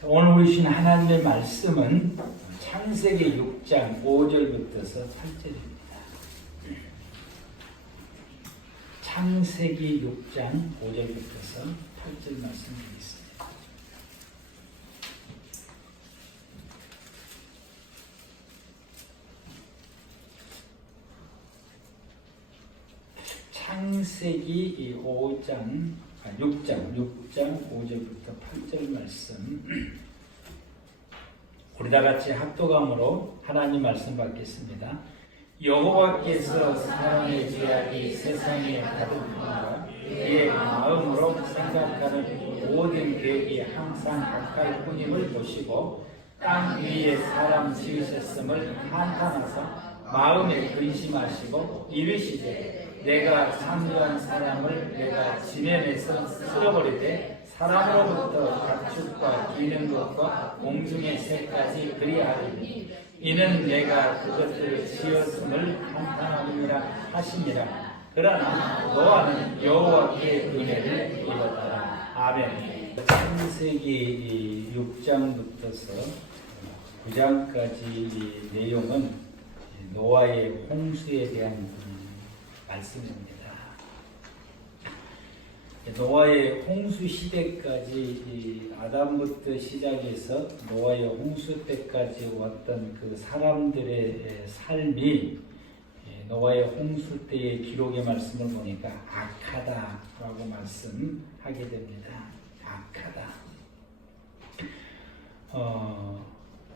오늘 보신 하나님의 말씀은 창세기 6장 5절부터서 8절입니다. 창세기 6장 5절부터서 8절 말씀드리겠습니다. 창세기 6장 5절부터 8절 말씀 우리 다 같이 합독함으로 하나님 말씀 받겠습니다. 여호와께서 사람의 죄악이 세상에 가득함과 그의 마음으로 생각하는 모든 계획이 항상 악할 뿐임을 보시고 땅 위에 사람 지으셨음을 한탄하사 마음에 근심하시고 이르시되 내가 창조한 사람을 내가 지면에서 쓸어버리되 사람으로부터 가축과 기는 것과 공중의 새까지 그리하리니 이는 내가 그것들을 지었음을 한탄함이라 하시니라. 그러나 노아는 여호와께 은혜를 입었더라. 아멘. 창세기 6장부터서 9장까지 내용은 노아의 홍수에 대한 말씀입니다. 노아의 홍수 시대까지 아담부터 시작해서 노아의 홍수 때까지 왔던 그 사람들의 삶이 노아의 홍수 때의 기록의 말씀을 보니까 악하다라고 말씀하게 됩니다. 악하다.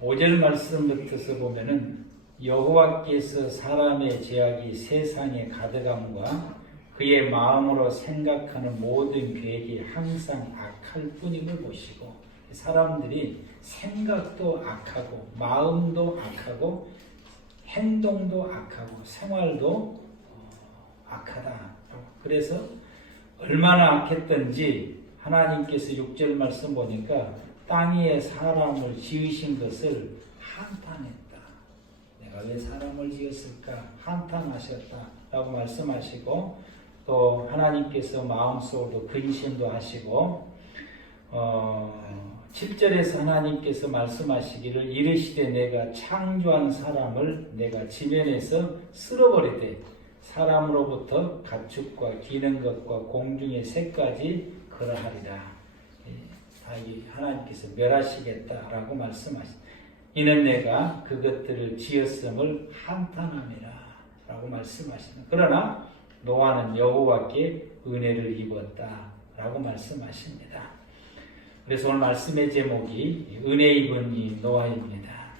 5절 말씀부터서 보면은 여호와께서 사람의 죄악이 세상에 가득함과 그의 마음으로 생각하는 모든 계획이 항상 악할 뿐임을 보시고 사람들이 생각도 악하고 마음도 악하고 행동도 악하고 생활도 악하다. 그래서 얼마나 악했던지 하나님께서 6절 말씀 보니까 땅 위에 사람을 지으신 것을 한탄했다. 내가 왜 사람을 지었을까? 한탄하셨다라고 말씀하시고 또 하나님께서 마음속으로 근심도 하시고 7절에서 하나님께서 말씀하시기를 이르시되 내가 창조한 사람을 내가 지면에서 쓸어버리되 사람으로부터 가축과 기는 것과 공중의 새까지 그러하리라. 하나님께서 멸하시겠다라고 말씀하십니다. 이는 내가 그것들을 지었음을 한탄함이라 라고 말씀하십니다. 그러나 노아는 여호와께 은혜를 입었다라고 말씀하십니다. 그래서 오늘 말씀의 제목이 은혜 입은 이 노아입니다.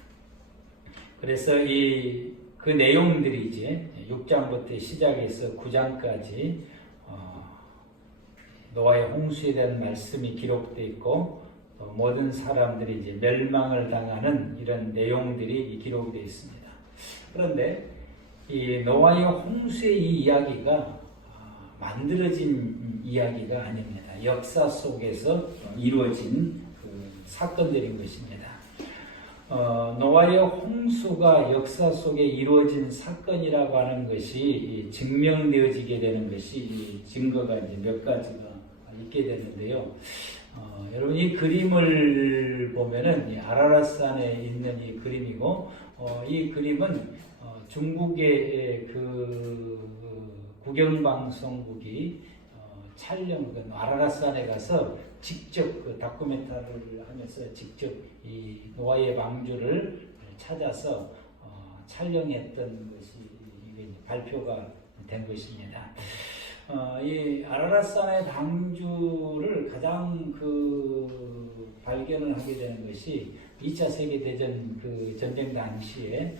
그래서 그 내용들이 이제 6장부터 시작해서 9장까지 노아의 홍수에 대한 말씀이 기록되어 있고 모든 사람들이 이제 멸망을 당하는 이런 내용들이 기록되어 있습니다. 그런데 이 노아의 홍수의 이 이야기가 만들어진 이야기가 아닙니다. 역사 속에서 이루어진 그 사건들인 것입니다. 노아의 홍수가 역사 속에 이루어진 사건이라고 하는 것이 증명되어지게 되는 것이 증거가 이제 몇 가지가 있게 되는데요. 여러분 이 그림을 보면은 이 아라랏산에 있는 이 그림이고 이 그림은 중국의 그 국영방송국이 촬영 아라랏산에 가서 직접 그 다큐멘터리를 하면서 직접 이 노아의 방주를 찾아서 촬영했던 것이 발표가 된 것입니다. 이 아라랏산의 방주를 가장 그 발견을 하게 되는 것이 2차 세계대전 그 전쟁 당시에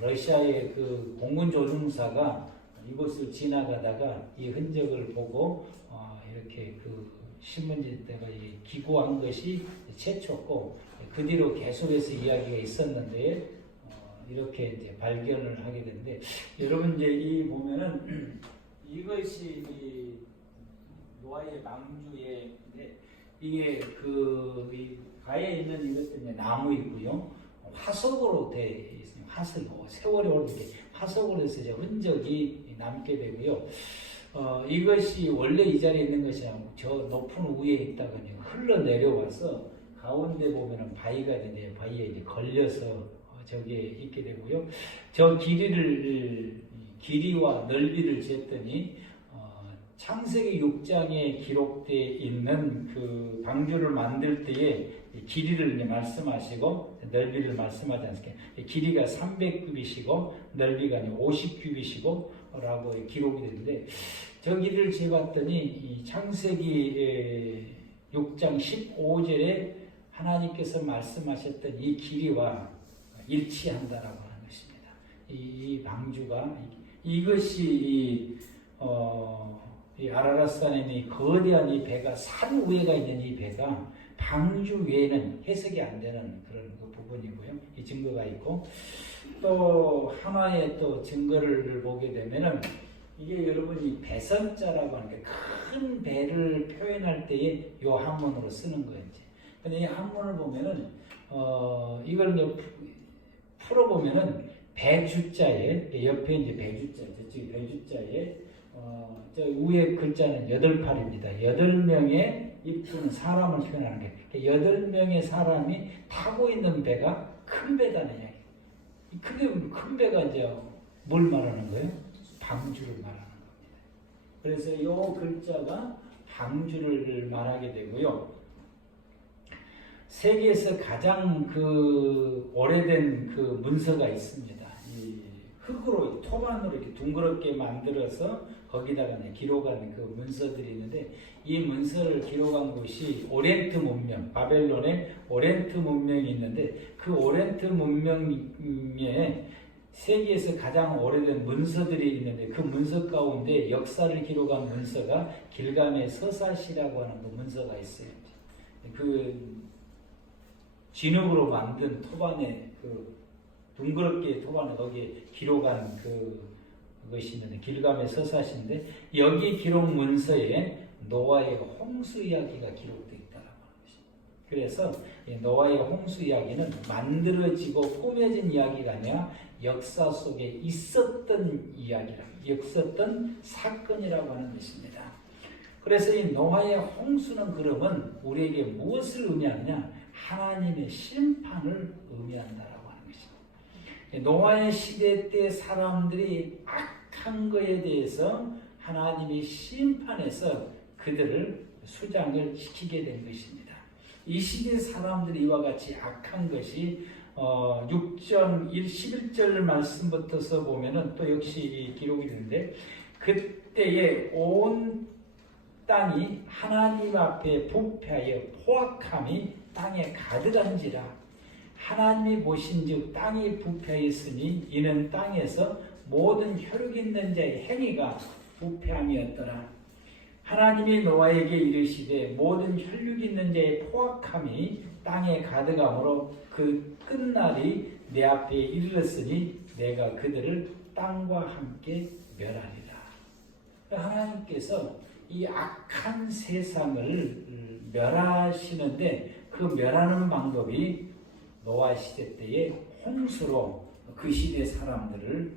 러시아의 그 공군 조종사가 이곳을 지나가다가 이 흔적을 보고 이렇게 그 신문지에다가 기고한 것이 최초고 그 뒤로 계속해서 이야기가 있었는데 이렇게 이제 발견을 하게 되는데 여러분 이제 이 보면은 이것이 이 노아의 방주인데 이게 이 가에 있는 이것들이 나무이고요. 화석으로 돼 있습니다. 화석, 세월이 오르게 화석으로 해서 이제 흔적이 남게 되고요. 이것이 원래 이 자리에 있는 것이 아니고 저 높은 위에 있다가 흘러 내려와서 가운데 보면은 바위가 있는데 바위에 이제 걸려서 저기에 있게 되고요. 저 길이와 넓이를 쟀더니 창세기 6장에 기록되어 있는 그 방주를 만들 때에 길이를 이제 말씀하시고 넓이를 말씀하지 않습니까? 길이가 300규빗이고 넓이가 50규빗이고 라고 기록이 되는데 저기를 재봤더니 이 창세기 6장 15절에 하나님께서 말씀하셨던 이 길이와 일치한다라고 하는 것입니다. 이 방주가 이것이 이 아라랏산에 이 거대한 이 배가 산 위에가 있는 이 배가 방주 외에는 해석이 안 되는 그런 그 부분이고요. 이 증거가 있고 또 하나의 또 증거를 보게 되면은 이게 여러분이 배선자라고 하는 게 큰 배를 표현할 때에 요 한문으로 쓰는 거예요. 근데 이 한문을 보면은 이걸 이제 풀어보면은 배주자에 옆에 이제 배주자 저쪽에 배주자에 저 위에 글자는 8팔입니다. 8명의 입구는 사람을 표현하는 게 8명의 사람이 타고 있는 배가 큰 배다는 이야기. 큰 배가 이제 뭘 말하는 거예요? 방주를 말하는 겁니다. 그래서 이 글자가 방주를 말하게 되고요. 세계에서 가장 그 오래된 그 문서가 있습니다. 이 흙으로 토반으로 이렇게 둥그렇게 만들어서 거기다가 기록한 그 문서들이 있는데 이 문서를 기록한 곳이 오렌트 문명, 바벨론의 오렌트 문명이 있는데 그 오렌트 문명에 세계에서 가장 오래된 문서들이 있는데 그 문서 가운데 역사를 기록한 문서가 길가메 서사시라고 하는 그 문서가 있어요. 그 진흙으로 만든 토반에 그 둥그렇게 토반에 거기에 기록한 그것이 있는데 길가메 서사시인데 여기 기록 문서에 노아의 홍수 이야기가 기록되어 있다라고 하는 것입니다. 그래서 노아의 홍수 이야기는 만들어지고 꾸며진 이야기가 아니라 역사 속에 있었던 있었던 사건이라고 하는 것입니다. 그래서 이 노아의 홍수는 그러면 우리에게 무엇을 의미하느냐? 하나님의 심판을 의미한다라고 하는 것입니다. 노아의 시대 때 사람들이 악한 것에 대해서 하나님이 심판해서 그들을 수장을 시키게 된 것입니다. 이 시대 사람들이 이와 같이 악한 것이 6장 11절 말씀부터서 보면은 또 역시 기록이 되는데 그때에 온 땅이 하나님 앞에 부패하여 포악함이 땅에 가득한지라 하나님이 보신즉 땅이 부패하였으니 이는 땅에서 모든 혈육 있는 자의 행위가 부패함이었더라. 하나님이 노아에게 이르시되 모든 혈육 있는 자의 포악함이 땅에 가득함으로 그 끝날이 내 앞에 이르렀으니 내가 그들을 땅과 함께 멸하리라. 하나님께서 이 악한 세상을 멸하시는데 그 멸하는 방법이 노아 시대 때의 홍수로 그 시대 사람들을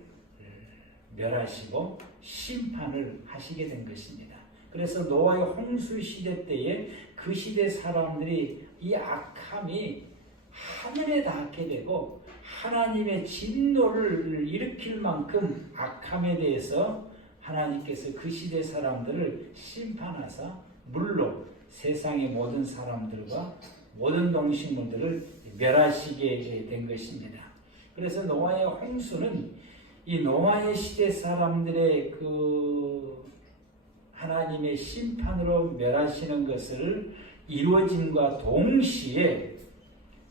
멸하시고 심판을 하시게 된 것입니다. 그래서 노아의 홍수 시대 때에 그 시대 사람들이 이 악함이 하늘에 닿게 되고 하나님의 진노를 일으킬 만큼 악함에 대해서 하나님께서 그 시대 사람들을 심판하사 물로 세상의 모든 사람들과 모든 동식물들을 멸하시게 된 것입니다. 그래서 노아의 홍수는 이 노아의 시대 사람들의 그 하나님의 심판으로 멸하시는 것을 이루어짐과 동시에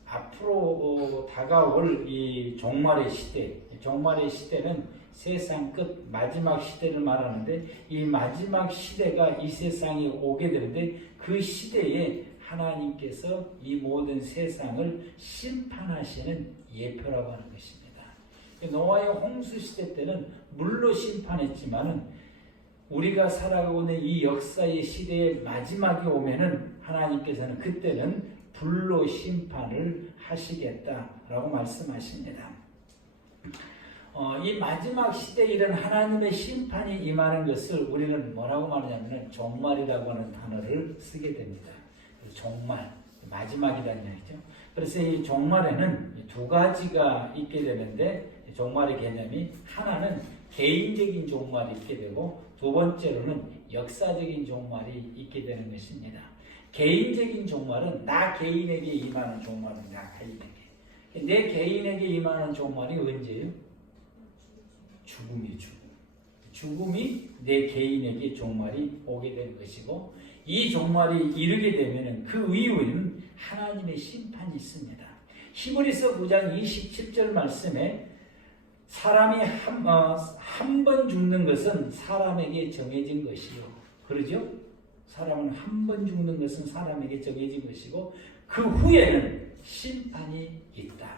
앞으로 다가올 이 종말의 시대, 종말의 시대는 세상 끝 마지막 시대를 말하는데 이 마지막 시대가 이 세상에 오게 되는데 그 시대에 하나님께서 이 모든 세상을 심판하시는 예표라고 하는 것입니다. 노아의 홍수 시대 때는 물로 심판했지만은 우리가 살아가고 있는 이 역사의 시대의 마지막에 오면은 하나님께서는 그때는 불로 심판을 하시겠다라고 말씀하십니다. 이 마지막 시대에 이런 하나님의 심판이 임하는 것을 우리는 뭐라고 말하냐면 종말이라고 하는 단어를 쓰게 됩니다. 종말, 마지막이라는 얘기죠. 그래서 이 종말에는 두 가지가 있게 되는데 종말의 개념이 하나는 개인적인 종말이 있게 되고 두 번째로는 역사적인 종말이 있게 되는 것입니다. 개인적인 종말은 나 개인에게 임하는 종말은 나 개인에게. 내 개인에게 임하는 종말이 언제예요? 죽음이 죽음. 죽음이 내 개인에게 종말이 오게 되는 것이고 이 종말이 이르게 되면 그 이후에는 하나님의 심판이 있습니다. 히브리서 9장 27절 말씀에 사람이 한 번 죽는 것은 사람에게 정해진 것이요. 그러죠? 사람은 한 번 죽는 것은 사람에게 정해진 것이고 그 후에는 심판이 있다.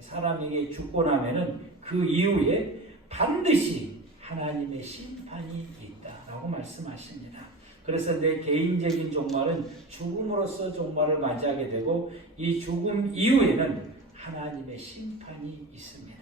사람에게 죽고 나면은 그 이후에 반드시 하나님의 심판이 있다라고 말씀하십니다. 그래서 내 개인적인 종말은 죽음으로써 종말을 맞이하게 되고 이 죽음 이후에는 하나님의 심판이 있습니다.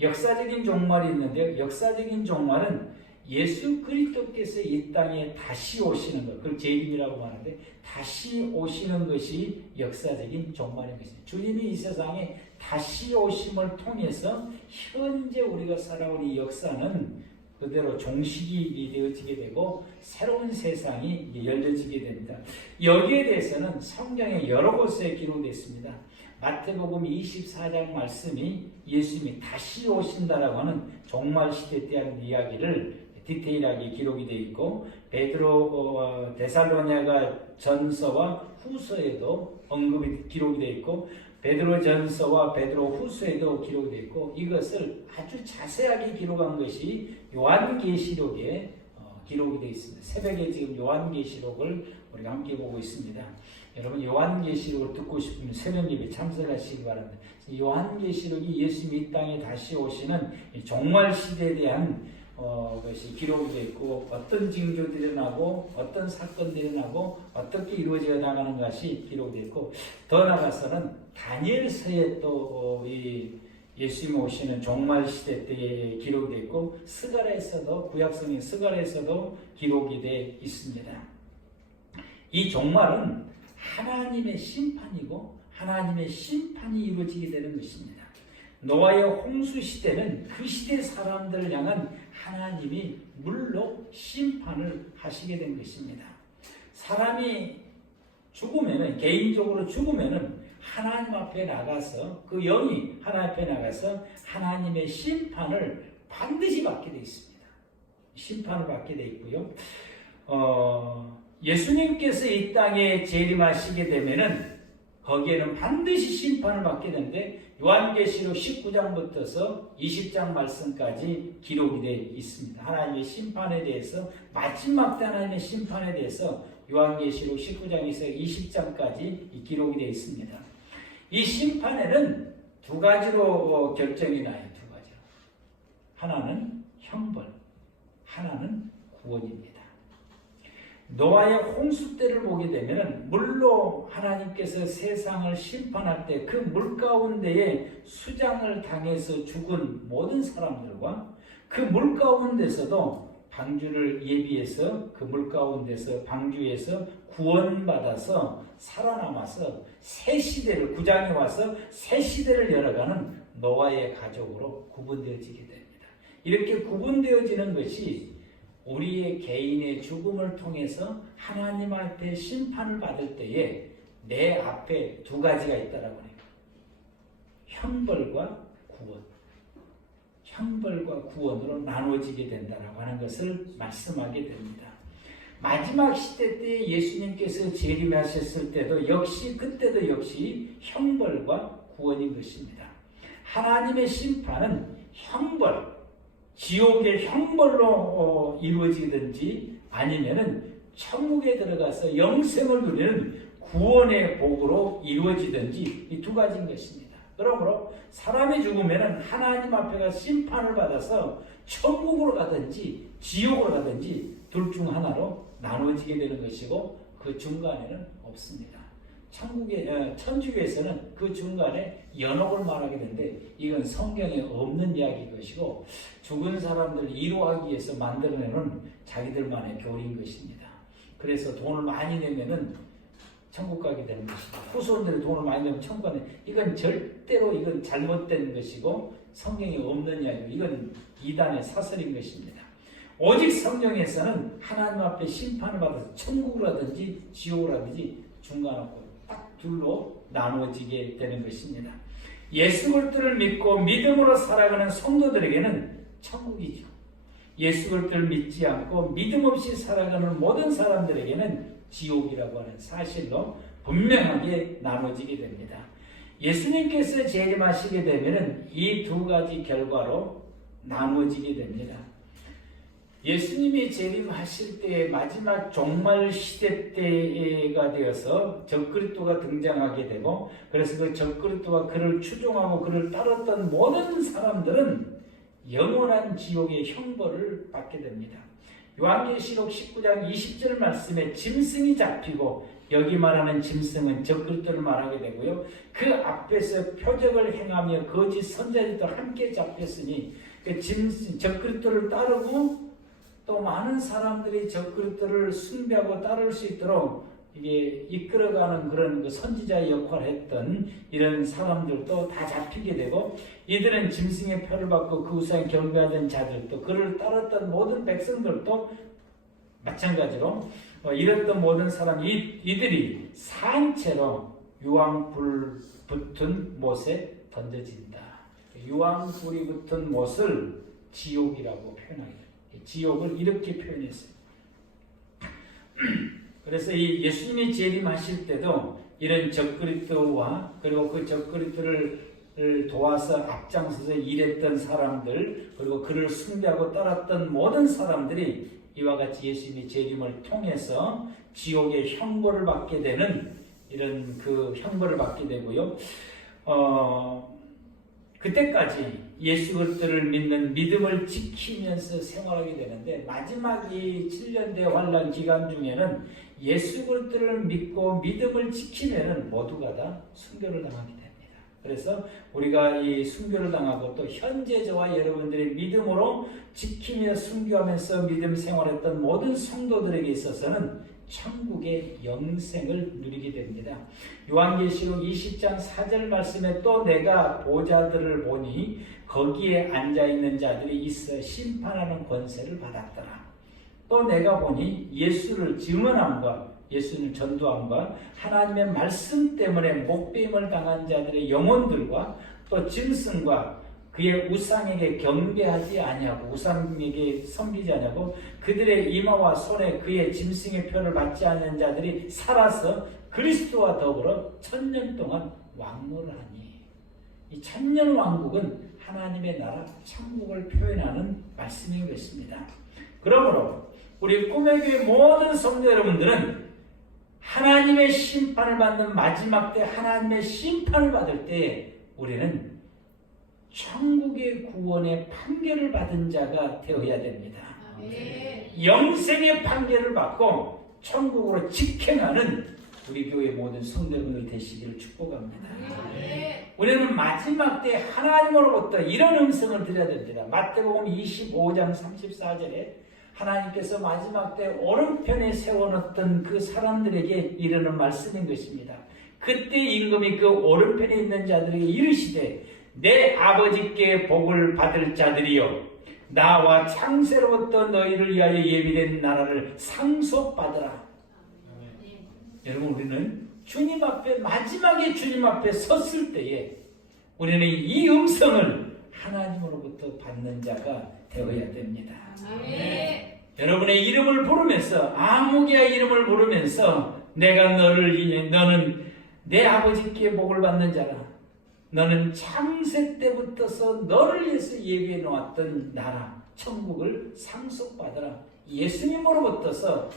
역사적인 종말이 있는데요. 역사적인 종말은 예수 그리스도께서 이 땅에 다시 오시는 것, 그걸 재림이라고 하는데 다시 오시는 것이 역사적인 종말인 것입니다. 주님이 이 세상에 다시 오심을 통해서 현재 우리가 살아온 이 역사는 그대로 종식이 되어지게 되고 새로운 세상이 열려지게 됩니다. 여기에 대해서는 성경에 여러 곳에 기록되어 있습니다. 마태복음 24장 말씀이 예수님이 다시 오신다라고 하는 종말 시대에 대한 이야기를 디테일하게 기록이 되어 있고 베드로 데살로니가 전서와 후서에도 언급이 기록이 되어 있고 베드로 전서와 베드로 후서에도 기록이 되어 있고 이것을 아주 자세하게 기록한 것이 요한계시록에 기록이 되어 있습니다. 새벽에 지금 요한계시록을 우리가 함께 보고 있습니다. 여러분 요한계시록을 듣고 싶으면 새벽 예배 참석하시기 바랍니다. 요한계시록이 예수님이 이 땅에 다시 오시는 종말 시대에 대한 것이 기록이 되어 있고 어떤 징조들이 나고 어떤 사건들이 나고 어떻게 이루어져 나가는 것이 기록되어 있고 더 나아가서는 다니엘서에 또 이 예수님 오시는 종말 시대 때에 기록이 되어 있고 스가랴에서도 구약성인 스가랴에서도 기록이 되어 있습니다. 이 종말은 하나님의 심판이고 하나님의 심판이 이루어지게 되는 것입니다. 노아의 홍수 시대는 그 시대 사람들을 향한 하나님이 물로 심판을 하시게 된 것입니다. 사람이 죽으면은 개인적으로 죽으면은 하나님 앞에 나가서 그 영이 하나님 앞에 나가서 하나님의 심판을 반드시 받게 되어 있습니다. 심판을 받게 되어 있고요. 예수님께서 이 땅에 재림하시게 되면은 거기에는 반드시 심판을 받게 되는데 요한계시록 19장부터서 20장 말씀까지 기록이 되어 있습니다. 하나님의 심판에 대해서 마지막 때 하나님의 심판에 대해서 요한계시록 19장에서 20장까지 기록이 되어 있습니다. 이 심판에는 두 가지로 결정이 나요. 두 가지로. 하나는 형벌, 하나는 구원입니다. 노아의 홍수 때를 보게 되면 물로 하나님께서 세상을 심판할 때 그 물 가운데에 수장을 당해서 죽은 모든 사람들과 그 물 가운데서도 방주를 예비해서 그 물 가운데서 방주에서 구원받아서 살아남아서 새 시대를 구장에 와서 새 시대를 열어가는 노아의 가족으로 구분되어지게 됩니다. 이렇게 구분되어지는 것이 우리의 개인의 죽음을 통해서 하나님 앞에 심판을 받을 때에 내 앞에 두 가지가 있다라고 해요. 형벌과 구원. 형벌과 구원으로 나누어지게 된다라고 하는 것을 말씀하게 됩니다. 마지막 시대 때 예수님께서 재림하셨을 때도 역시 그때도 역시 형벌과 구원인 것입니다. 하나님의 심판은 형벌, 지옥의 형벌로 이루어지든지 아니면은 천국에 들어가서 영생을 누리는 구원의 복으로 이루어지든지 이 두 가지인 것입니다. 그러므로 사람이 죽으면 하나님 앞에 가 심판을 받아서 천국으로 가든지 지옥으로 가든지 둘 중 하나로 나누어지게 되는 것이고 그 중간에는 없습니다. 천주교에서는 그 중간에 연옥을 말하게 되는데 이건 성경에 없는 이야기인 것이고 죽은 사람들을 이루하기 위해서 만들어내는 자기들만의 교리인 것입니다. 그래서 돈을 많이 내면은 천국 가게 되는 것입니다. 후손들이 돈을 많이 내면 천국 가는, 이건 절대로 이건 잘못된 것이고 성경에 없는 이야기고 이건 이단의 사설인 것입니다. 오직 성경에서는 하나님 앞에 심판을 받아서 천국을 하든지 지옥을 하든지 중간 없고 딱 둘로 나누어지게 되는 것입니다. 예수 그리스도를 믿고 믿음으로 살아가는 성도들에게는 천국이죠. 예수 그리스도를 믿지 않고 믿음 없이 살아가는 모든 사람들에게는 지옥이라고 하는 사실로 분명하게 나눠지게 됩니다. 예수님께서 재림하시게 되면 이 두 가지 결과로 나누어지게 됩니다. 예수님이 재림하실 때 마지막 종말 시대 때가 되어서 적그리스도가 등장하게 되고, 그래서 그 적그리스도가 그를 추종하고 그를 따랐던 모든 사람들은 영원한 지옥의 형벌을 받게 됩니다. 요한계시록 19장 20절 말씀에 짐승이 잡히고, 여기 말하는 짐승은 적그리스도를 말하게 되고요. 그 앞에서 표적을 행하며 거짓 선자들도 함께 잡혔으니 그 적그리스도를 따르고 또 많은 사람들이 적그리스도를 숭배하고 따를 수 있도록 이게 이끌어가는 그런 그 선지자의 역할을 했던 이런 사람들도 다 잡히게 되고, 이들은 짐승의 표를 받고 그 우상에 경배하던 자들도, 그를 따랐던 모든 백성들도 마찬가지로 이랬던 모든 사람, 이들이 산채로 유황불 붙은 못에 던져진다. 유황불이 붙은 못을 지옥이라고 표현합니다. 지옥을 이렇게 표현했어요. 그래서 이 예수님이 재림하실 때도 이런 적그리스도와 그리고 그 적그리스도를 도와서 앞장서서 일했던 사람들, 그리고 그를 숭배하고 따랐던 모든 사람들이 이와 같이 예수님의 재림을 통해서 지옥의 형벌을 받게 되는 이런 그 형벌을 받게 되고요. 그때까지 예수 그리스도를 믿는 믿음을 지키면서 생활하게 되는데, 마지막 이 7년 대환란 기간 중에는 예수 그리스도를 믿고 믿음을 지키면은 모두가 다 순교를 당하게 됩니다. 그래서 우리가 이 순교를 당하고 또 현재 저와 여러분들이 믿음으로 지키며 순교하면서 믿음 생활했던 모든 성도들에게 있어서는 천국의 영생을 누리게 됩니다. 요한계시록 20장 4절 말씀에 또 내가 보좌들을 보니 거기에 앉아있는 자들이 있어 심판하는 권세를 받았더라. 또 내가 보니 예수를 증언함과, 예수는 전도함과 하나님의 말씀 때문에 목배임을 당한 자들의 영혼들과 또 짐승과 그의 우상에게 경배하지 아니하고 우상에게 섬기지 아니하고 그들의 이마와 손에 그의 짐승의 표를 받지 않는 자들이 살아서 그리스도와 더불어 1000년 동안 왕노를 하니, 이 1000년 왕국은 하나님의 나라 천국을 표현하는 말씀인 것입니다. 그러므로 우리 꿈의 교회 모든 성도 여러분들은 하나님의 심판을 받는 마지막 때, 하나님의 심판을 받을 때 우리는 천국의 구원의 판결을 받은 자가 되어야 됩니다. 영생의 판결을 받고 천국으로 직행하는 우리 교회 모든 성도분들 되시기를 축복합니다. 우리는 마지막 때 하나님으로부터 이런 음성을 들어야 됩니다. 마태복음 25장 34절에 하나님께서 마지막 때 오른편에 세워놓던 그 사람들에게 이르는 말씀인 것입니다. 그때 임금이 그 오른편에 있는 자들에게 이르시되 내 아버지께 복을 받을 자들이여, 나와 창세로부터 너희를 위하여 예비된 나라를 상속받으라. 여러분, 우리는 주님 앞에, 마지막에 주님 앞에 섰을 때에 우리는 이 음성을 하나님으로부터 받는 자가 되어야 됩니다. 여러분의 이름을 부르면서, 아무개의 이름을 부르면서 내가 너는 내 아버지께 복을 받는 자라. 너는 창세 때부터서 너를 위해서 예비해 놓았던 나라 천국을 상속받으라. 예수님으로부터서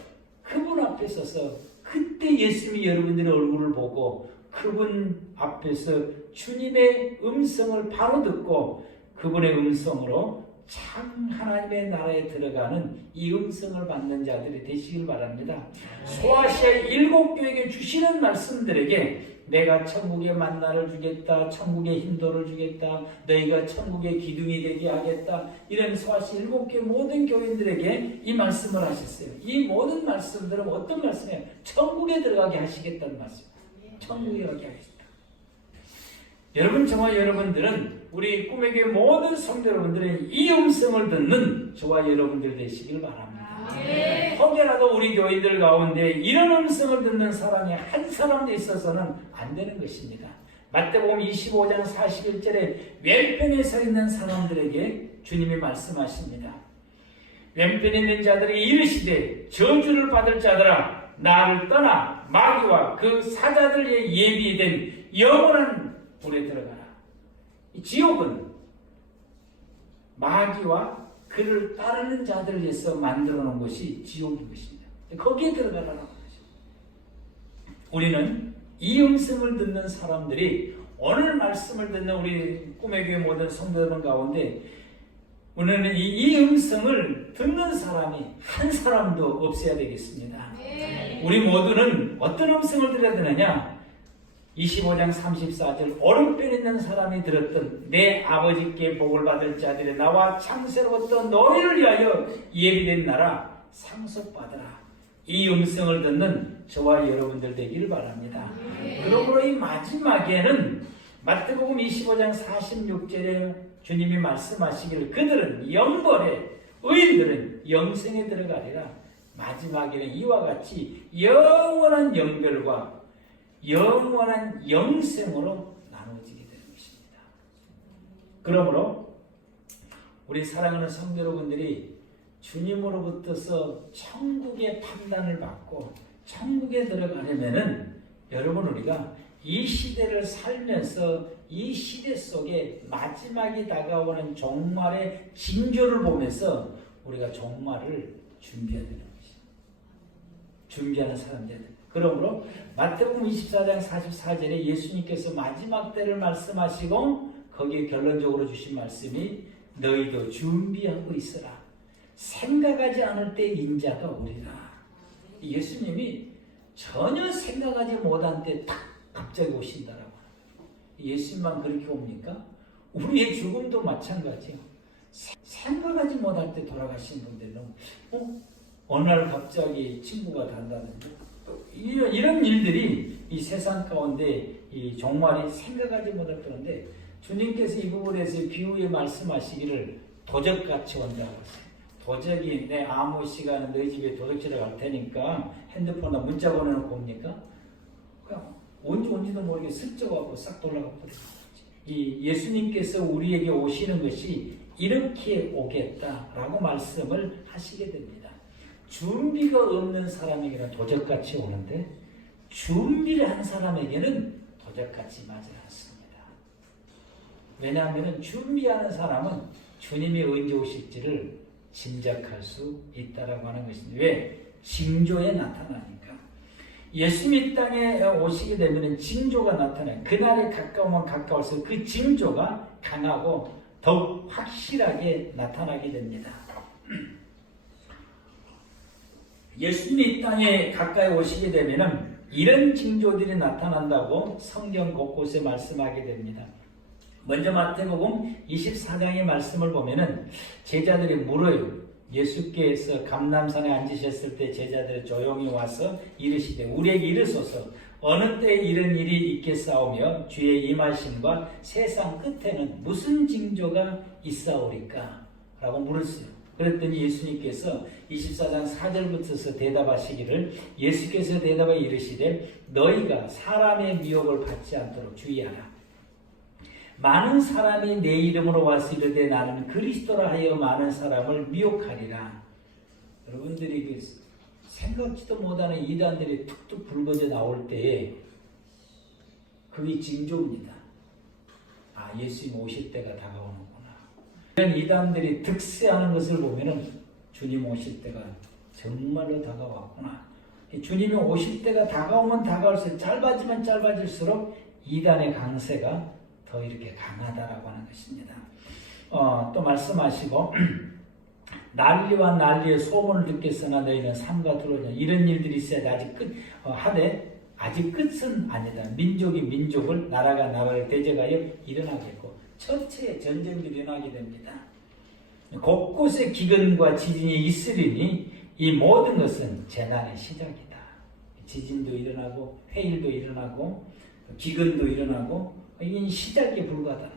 그분 앞에 서서 그때 예수님이 여러분들의 얼굴을 보고 그분 앞에서 주님의 음성을 바로 듣고 그분의 음성으로 참 하나님의 나라에 들어가는 이 음성을 받는 자들이 되시길 바랍니다. 소아시아 7교회에게 주시는 말씀들에게 내가 천국의 만나를 주겠다, 천국의 힘도를 주겠다, 너희가 천국의 기둥이 되게 하겠다, 이러면서 하신 7개 모든 교인들에게 이 말씀을 하셨어요. 이 모든 말씀들은 어떤 말씀이에요? 천국에 들어가게 하시겠다는 말씀. 천국에 가게 하겠다. 여러분, 저와 여러분들은, 우리 꿈의 교회 모든 성도 여러분들은 이 음성을 듣는 저와 여러분들 되시길 바랍니다. 혹여라도 우리 교인들 가운데 이런 음성을 듣는 사람이 한 사람도 있어서는 안 되는 것입니다. 마태복음 25장 41절에 왼편에 서 있는 사람들에게 주님이 말씀하십니다. 왼편에 있는 자들이 이르시되 저주를 받을 자들아 나를 떠나 마귀와 그 사자들의 예비된 영원한 불에 들어가라. 이 지옥은 마귀와 그를 따르는 자들을 위해서 만들어 놓은 것이 지옥인 것입니다. 거기에 들어가라는 것입니다. 우리는 이 음성을 듣는 사람들이 오늘 말씀을 듣는 우리 꿈의 교회 모든 성도 여러분 가운데 우리는 이 음성을 듣는 사람이 한 사람도 없어야 되겠습니다. 우리 모두는 어떤 음성을 들어야 되느냐? 25장 34절 오른편에 있는 사람이 들었던 내 아버지께 복을 받을 자들이 나와 창세로부터 너희를 위하여 예비된 나라 상속받으라. 이 음성을 듣는 저와 여러분들 되기를 바랍니다. 그러므로 이 마지막에는 마태복음 25장 46절에 주님이 말씀하시기를 그들은 영벌에 의인들은 영생에 들어가리라. 마지막에는 이와 같이 영원한 영별과 영원한 영생으로 나누어지게 되는 것입니다. 그러므로 우리 사랑하는 성도 여러분들이 주님으로부터서 천국의 판단을 받고 천국에 들어가려면은 여러분 우리가 이 시대를 살면서 이 시대 속에 마지막이 다가오는 종말의 징조를 보면서 우리가 종말을 준비해야 되는 것입니다. 준비하는 사람들이 됩니다. 그러므로 마태복음 24장 44절에 예수님께서 마지막 때를 말씀하시고 거기에 결론적으로 주신 말씀이 너희도 준비하고 있으라. 생각하지 않을 때 인자가 오리라. 예수님이 전혀 생각하지 못한 때 딱 갑자기 오신다라고. 예수님만 그렇게 옵니까? 우리의 죽음도 마찬가지요. 생각하지 못할 때 돌아가신 분들은 어느 날 갑자기 친구가 단다든지 이런 일들이 이 세상 가운데 이 종말이 생각하지 못할 때인데 주님께서 이 부분에서 비유에 말씀하시기를 도적같이 온다고 했어요. 도적이 내 아무 시간에 너희 집에 도둑질에 갈 테니까 핸드폰에 문자 보내놓고 옵니까? 그냥 언제 온지도 모르게 슬쩍 와서 싹 돌아가 버려요. 이 예수님께서 우리에게 오시는 것이 이렇게 오겠다라고 말씀을 하시게 됩니다. 준비가 없는 사람에게는 도적같이 오는데 준비를 한 사람에게는 도적같이 맞지 않습니다. 왜냐하면 준비하는 사람은 주님이 언제 오실지를 짐작할 수 있다라고 하는 것입니다. 왜? 징조에 나타나니까. 예수님이 땅에 오시게 되면 징조가 나타나요. 그날이 가까우면 가까울수록 그 징조가 강하고 더욱 확실하게 나타나게 됩니다. 예수님이 이 땅에 가까이 오시게 되면 이런 징조들이 나타난다고 성경 곳곳에 말씀하게 됩니다. 먼저 마태복음 24장의 말씀을 보면은 제자들이 물어요. 예수께서 감람산에 앉으셨을 때 제자들이 조용히 와서 이르시되 우리에게 이르소서 어느 때 이런 일이 있겠사오며 주의 임하심과 세상 끝에는 무슨 징조가 있사오리까? 라고 물었어요. 그랬더니 예수님께서 24장 4절부터서 대답하시기를 예수께서 대답하여 이르시되 너희가 사람의 미혹을 받지 않도록 주의하라. 많은 사람이 내 이름으로 와서 이르되 나는 그리스도라 하여 많은 사람을 미혹하리라. 여러분들이 생각지도 못하는 이단들이 툭툭 불거져 나올 때에 그게 징조입니다. 아, 예수님 오실 때가 다가오는구나. 이런 이단들이 득세하는 것을 보면은 주님 오실 때가 정말로 다가왔구나. 주님이 오실 때가 다가오면 다가올수록 짧아지면 짧아질수록 이단의 강세가 더 이렇게 강하다라고 하는 것입니다. 또 말씀하시고 난리와 난리의 소문을 듣겠으나 너희는 삼가 들어오냐 이런 일들이 있어야 아직 하되 아직 끝은 아니다. 민족이 민족을, 나라가 나라를 대적하여 일어나겠고 첫째 전쟁들이 일어나게 됩니다. 곳곳에 기근과 지진이 있으리니 이 모든 것은 재난의 시작이다. 지진도 일어나고 해일도 일어나고 기근도 일어나고 이게 시작에 불과하다.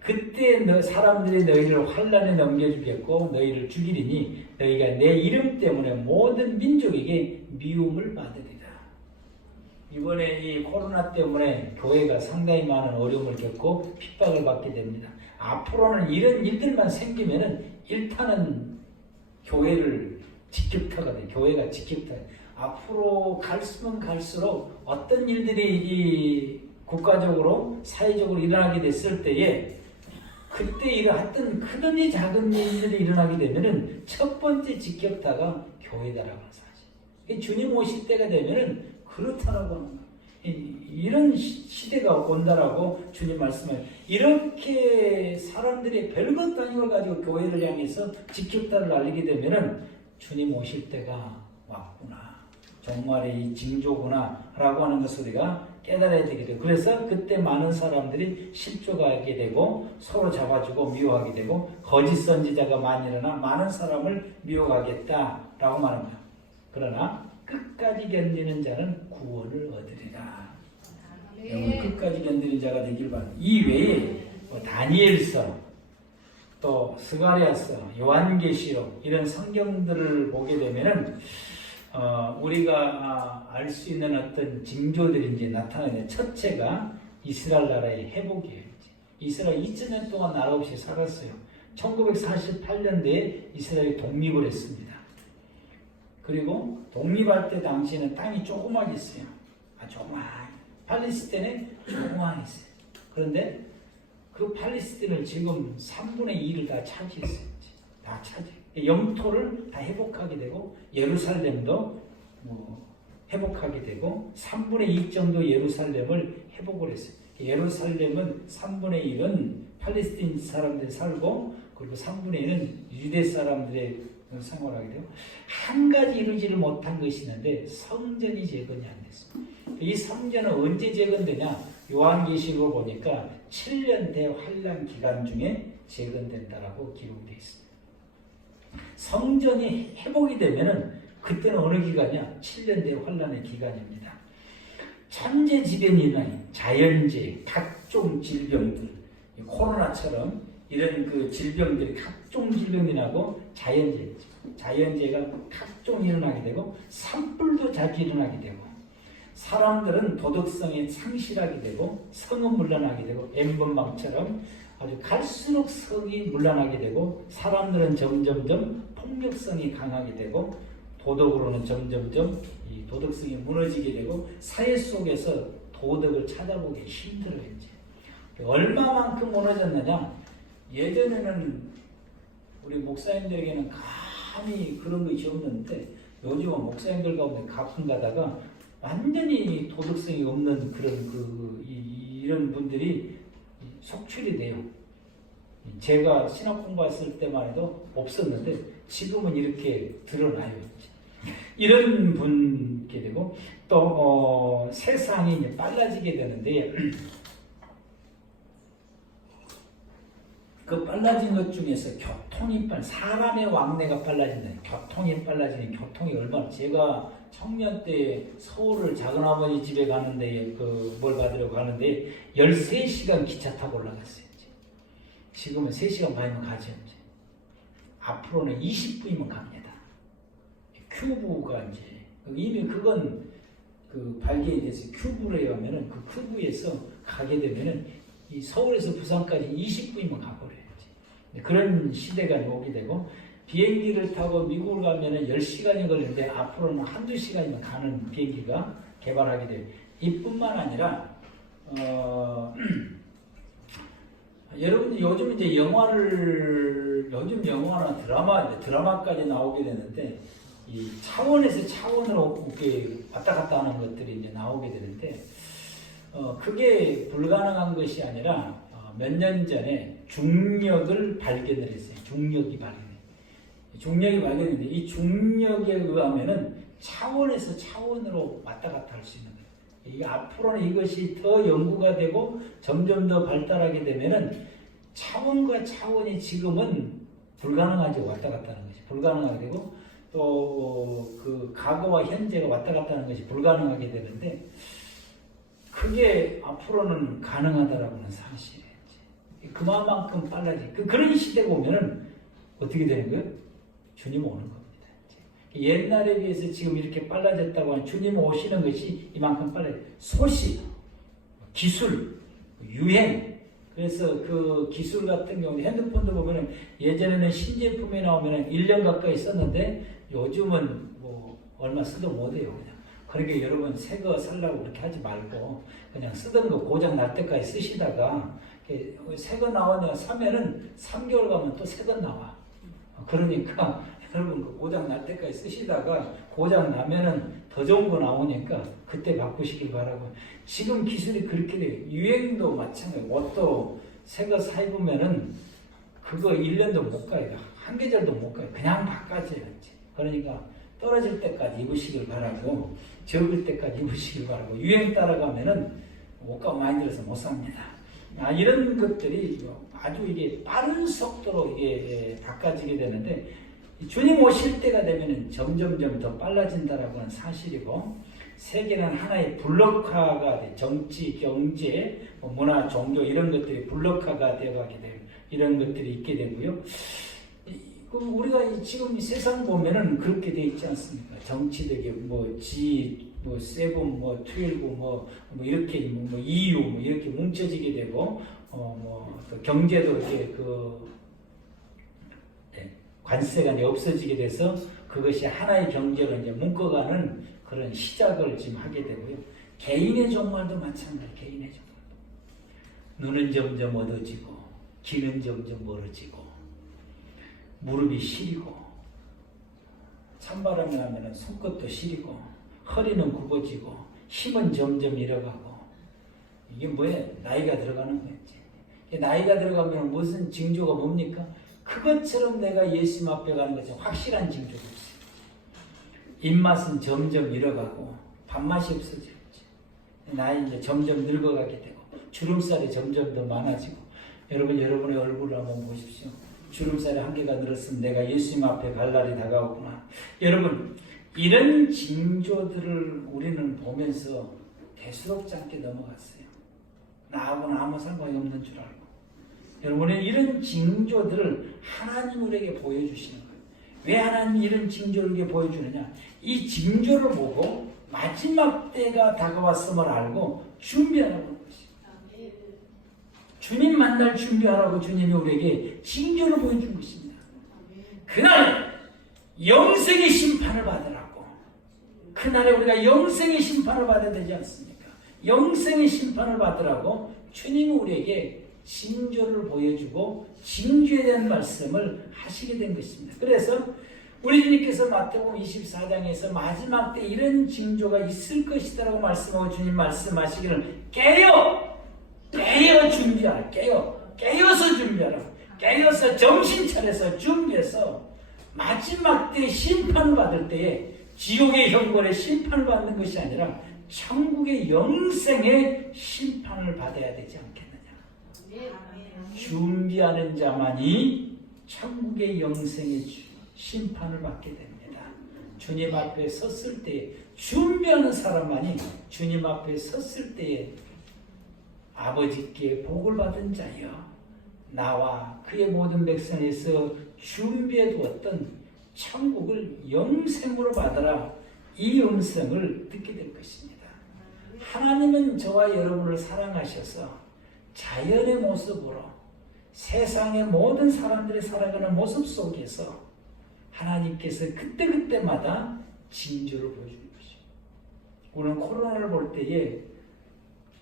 그때 사람들이 너희를 환난에 넘겨주겠고 너희를 죽이리니 너희가 내 이름 때문에 모든 민족에게 미움을 받으리라. 이번에 이 코로나 때문에 교회가 상당히 많은 어려움을 겪고 핍박을 받게 됩니다. 앞으로는 이런 일들만 생기면은 일단은 교회를 직격타가 돼. 교회가 직격타. 앞으로 갈수록 갈수록 어떤 일들이 이 국가적으로 사회적으로 일어나게 됐을 때에 그때 일어났던 크든지 작은 일들이 일어나게 되면은 첫 번째 직격타가 교회다라고 하는 사실. 주님 오실 때가 되면은 그렇다라고 하는 거예요. 이런 시대가 온다라고 주님 말씀해요. 이렇게 사람들이 별것도 아닌 걸 가지고 교회를 향해서 직격타를 날리게 되면은 주님 오실 때가 왔구나. 정말의 이 징조구나 라고 하는 것을 우리가 깨달아야 되게 돼요. 그래서 그때 많은 사람들이 실족하게 되고 서로 잡아주고 미워하게 되고 거짓 선지자가 많이 일어나 많은 사람을 미워하겠다라고 말합니다. 그러나 끝까지 견디는 자는 구원을 얻으리라. 영원 끝까지 견디는 자가 되길 바랍니다. 이 외에 다니엘서 또 스가랴서, 요한계시록 이런 성경들을 보게 되면은 우리가 알 수 있는 어떤 징조들이 이제 나타나는 첫째가 이스라엘 나라의 회복이에요. 이스라엘 2000년 동안 나라 없이 살았어요. 1948년도에 이스라엘이 독립을 했습니다. 그리고 독립할 때 당시에는 땅이 조그맣게 있어요. 조그맣게. 팔레스타인에 조그맣게 있어요. 그런데 그 팔레스타인을 지금 3분의 2를 다 차지했어요. 다 차지. 영토를 다 회복하게 되고 예루살렘도 회복하게 되고 3분의 2 정도 예루살렘을 회복을 했어요. 예루살렘은 3분의 1은 팔레스타인 사람들이 살고 그리고 3분의 1은 유대 사람들의 생활하게 되고 한 가지 이루지를 못한 것이 있는데 성전이 재건이 안 됐습니다. 이 성전은 언제 재건되냐? 요한계시록을 보니까 7년 대환란 기간 중에 재건된다라고 기록되어 있습니다. 성전이 회복이 되면은 그때는 어느 기간이야? 7년 대환란의 기간입니다. 천재지변이 일어나니 자연재해, 각종 질병들, 코로나처럼 이런 그 질병들이 각종 질병이 나고 자연재해가 각종 일어나게 되고 산불도 자주 일어나게 되고 사람들은 도덕성이 상실하게 되고 성은 물러나게 되고 엠번방처럼 아주 갈수록 성이 물러나게 되고 사람들은 점점점 폭력성이 강하게 되고 도덕으로는 점점점 이 도덕성이 무너지게 되고 사회 속에서 도덕을 찾아보기 힘들어요. 이제. 얼마만큼 무너졌느냐? 예전에는 우리 목사님들에게는 감히 그런 것이 없는데 요즘은 목사님들 가운데 가끔 가다가 완전히 도덕성이 없는 그런 이런 분들이 속출이 돼요. 제가 신학 공부했을 때만 해도 없었는데 지금은 이렇게 드러나요. 이런 분께 되고 또 세상이 이제 빨라지게 되는데 그 빨라진 것 중에서 교통이 사람의 왕래가 빨라진다. 교통이 빨라지는 교통이 얼마나 제가 청년 때 서울을 작은아버지 집에 가는데 뭘 받으러 가는데 13시간 기차 타고 올라갔어요. 지금은 3시간 반이면 가죠. 이제. 앞으로는 20분이면 갑니다. 큐브가 이제 이미 그건 발견이 됐어요. 큐브에 가면은 그 큐브에서 가게 되면은 이 서울에서 부산까지 20분이면 가버려요. 그런 시대가 오게 되고 비행기를 타고 미국을 가면은 10시간이 걸리는데 앞으로는 한두 시간이면 가는 비행기가 개발하게 돼요. 이뿐만 아니라 여러분들 요즘 이제 요즘 영화나 드라마까지 나오게 되는데 이 차원에서 차원으로 이렇게 왔다 갔다 하는 것들이 이제 나오게 되는데 그게 불가능한 것이 아니라 몇 년 전에 중력을 발견을 했어요. 중력이 발견했는데 이 중력에 의하면은 차원에서 차원으로 왔다 갔다 할 수 있는 거예요. 이 앞으로는 이것이 더 연구가 되고 점점 더 발달하게 되면은 차원과 차원이 지금은 불가능하죠. 왔다 갔다 하는 것이 불가능하게 되고 또 그 과거와 현재가 왔다 갔다 하는 것이 불가능하게 되는데 그게 앞으로는 가능하다라고는 사실이지. 그만큼 빨라지. 그런 시대가 오면은 어떻게 되는 거예요? 주님 오는 겁니다. 옛날에 비해서 지금 이렇게 빨라졌다고 하면 주님 오시는 것이 이만큼 빨라요. 소식, 기술, 유행. 그래서 그 기술 같은 경우는 핸드폰도 보면은 예전에는 신제품이 나오면은 1년 가까이 썼는데 요즘은 뭐 얼마 쓰도 못해요. 그냥. 그러니까 여러분 새 거 살라고 그렇게 하지 말고 그냥 쓰던 거 고장 날 때까지 쓰시다가 새 거 나오냐 사면은 3개월 가면 또 새 거 나와. 그러니까 여러분 그 고장 날 때까지 쓰시다가 고장 나면은 더 좋은 거 나오니까 그때 바꾸시길 바라고. 지금 기술이 그렇게 돼요. 유행도 마찬가지고 옷도 새 거 사 입으면은 그거 1년도 못 가요. 한 계절도 못 가요. 그냥 바꿔줘야지. 그러니까 떨어질 때까지 입으시길 바라고 적을 때까지 입으시길 바라고 유행 따라가면은 옷값 많이 들어서 못 삽니다. 이런 것들이 아주 이게 빠른 속도로 이게 바꿔지게 되는데 주님 오실 때가 되면은 점점점 더 빨라진다라고 하는 사실이고 세계는 하나의 블록화가 돼. 정치, 경제, 문화, 종교 이런 것들이 블록화가 되어가게 되고 이런 것들이 있게 되고요. 우리가 지금 이 세상 보면은 그렇게 돼 있지 않습니까? 정치되게 세븐, 12, 이렇게 EU 이렇게 뭉쳐지게 되고 또 경제도 이렇게 관세가 이제 없어지게 돼서 그것이 하나의 경제로 이제 묶어가는 그런 시작을 지금 하게 되고요. 개인의 종말도 마찬가지. 개인의 종말. 눈은 점점 어두워지고 귀는 점점 멀어지고 무릎이 시리고 찬바람이 나면 손끝도 시리고 허리는 굽어지고 힘은 점점 잃어가고 이게 뭐예요? 나이가 들어가는 거지. 나이가 들어가면 무슨 징조가 뭡니까? 그것처럼 내가 예수님 앞에 가는 것은 확실한 징조가 있어요. 입맛은 점점 잃어가고 밥맛이 없어지고 나이 이제 점점 늙어가게 되고 주름살이 점점 더 많아지고 여러분의 얼굴을 한번 보십시오. 주름살이 한 개가 늘었으면 내가 예수님 앞에 갈 날이 다가오구나. 여러분 이런 징조들을 우리는 보면서 대수롭지 않게 넘어갔어요. 나하고는 아무 상관이 없는 줄 알고. 여러분은 이런 징조들을 하나님 우리에게 보여주시는 거예요. 왜 하나님이 이런 징조를 우리에게 보여주느냐? 이 징조를 보고 마지막 때가 다가왔음을 알고 준비하라고 하는 것입니다. 주님 만날 준비하라고 주님이 우리에게 징조를 보여준 것입니다. 그날 영생의 심판을 받으라고. 그날에 우리가 영생의 심판을 받아야 되지 않습니까? 영생의 심판을 받으라고 주님이 우리에게 징조를 보여주고 징조에 대한 말씀을 하시게 된 것입니다. 그래서 우리 주님께서 마태복음 24장에서 마지막 때 이런 징조가 있을 것이다라고 말씀하고 주님 말씀하시기를 깨어 준비하라. 깨어서 준비하라. 깨어서 정신 차려서 준비해서 마지막 때 심판을 받을 때에 지옥의 형벌에 심판을 받는 것이 아니라 천국의 영생의 심판을 받아야 되지 않겠느냐. 준비하는 자만이 천국의 영생의 심판을 받게 됩니다. 주님 앞에 섰을 때 준비하는 사람만이 주님 앞에 섰을 때에 아버지께 복을 받은 자여 나와 그의 모든 백성에서 준비해 두었던 천국을 영생으로 받아라. 이 음성을 듣게 될 것입니다. 하나님은 저와 여러분을 사랑하셔서 자연의 모습으로 세상의 모든 사람들이 살아가는 모습 속에서 하나님께서 그때그때마다 징조를 보여주는 것입니다. 우리는 코로나를 볼 때에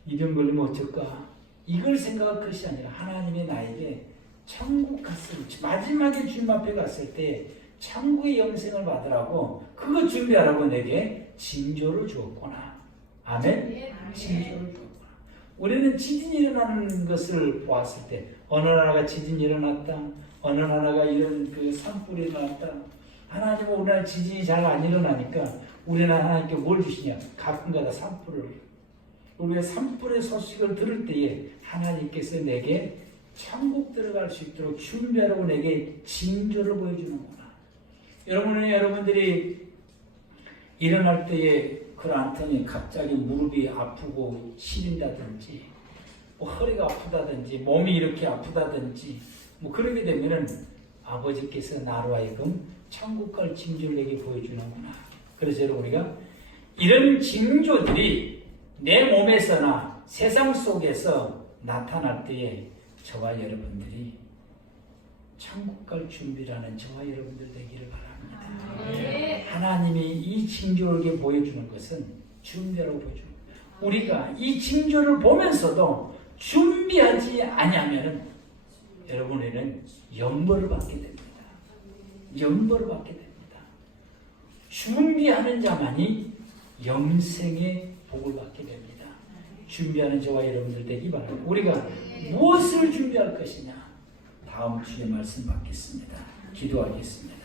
이병 걸리면 어쩔까? 이걸 생각할 것이 아니라 하나님이 나에게 천국 갔을 때 마지막에 주님 앞에 갔을 때 천국의 영생을 받으라고 그거 준비하라고 내게 징조를 주었구나. 아멘? 징조를 주었구나. 우리는 지진이 일어나는 것을 보았을 때 어느 나라가 지진이 일어났다. 어느 나라가 이런 그 산불이 일어났다. 하나님은 우리나라 지진이 잘 안 일어나니까 우리는 하나님께 뭘 주시냐? 가끔가다 산불을 우리가 산불의 소식을 들을 때에 하나님께서 내게 천국 들어갈 수 있도록 준비하라고 내게 징조를 보여주는구나. 여러분들이 일어날 때에 그렇더니 갑자기 무릎이 아프고 시린다든지 허리가 아프다든지 몸이 이렇게 아프다든지 그러게 되면은 아버지께서 나로 하여금 천국 갈 징조를 내게 보여주는구나. 그래서 여러분 우리가 이런 징조들이 내 몸에서나 세상 속에서 나타날 때에 저와 여러분들이 천국 갈 준비라는 저와 여러분들 되기를 바랍니다. 하나님이 이 징조를 보여주는 것은 준비라고 보여주는 거예요. 우리가 이 징조를 보면서도 준비하지 아니하면 여러분에는 연벌을 받게 됩니다. 연벌을 받게 됩니다. 준비하는 자만이 영생의 복을 받게 됩니다. 준비하는 저와 여러분들 되기 바랍니다. 우리가 무엇을 준비할 것이냐? 다음 주에 말씀 받겠습니다. 기도하겠습니다.